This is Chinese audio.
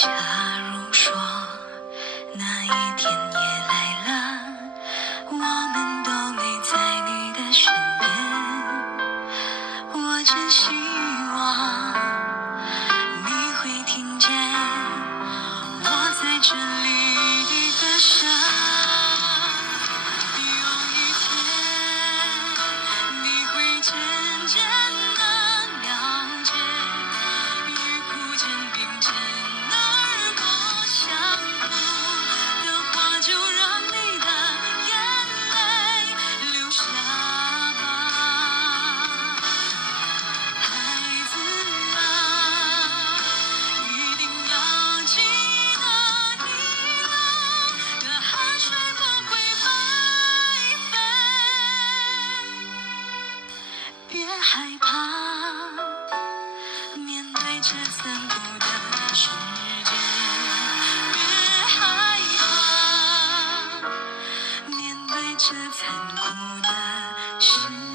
假如说那一天也来了，我们都没在你的身边，我真希望你会听见我在这里的声。有一天你会渐渐地了解，与苦渐并肩而过，想哭的话就让你的眼泪流下吧。孩子啊，一定要记得你的汗水不会白费，别害怕，面对这残酷的世界，别害怕，面对这残酷的世界。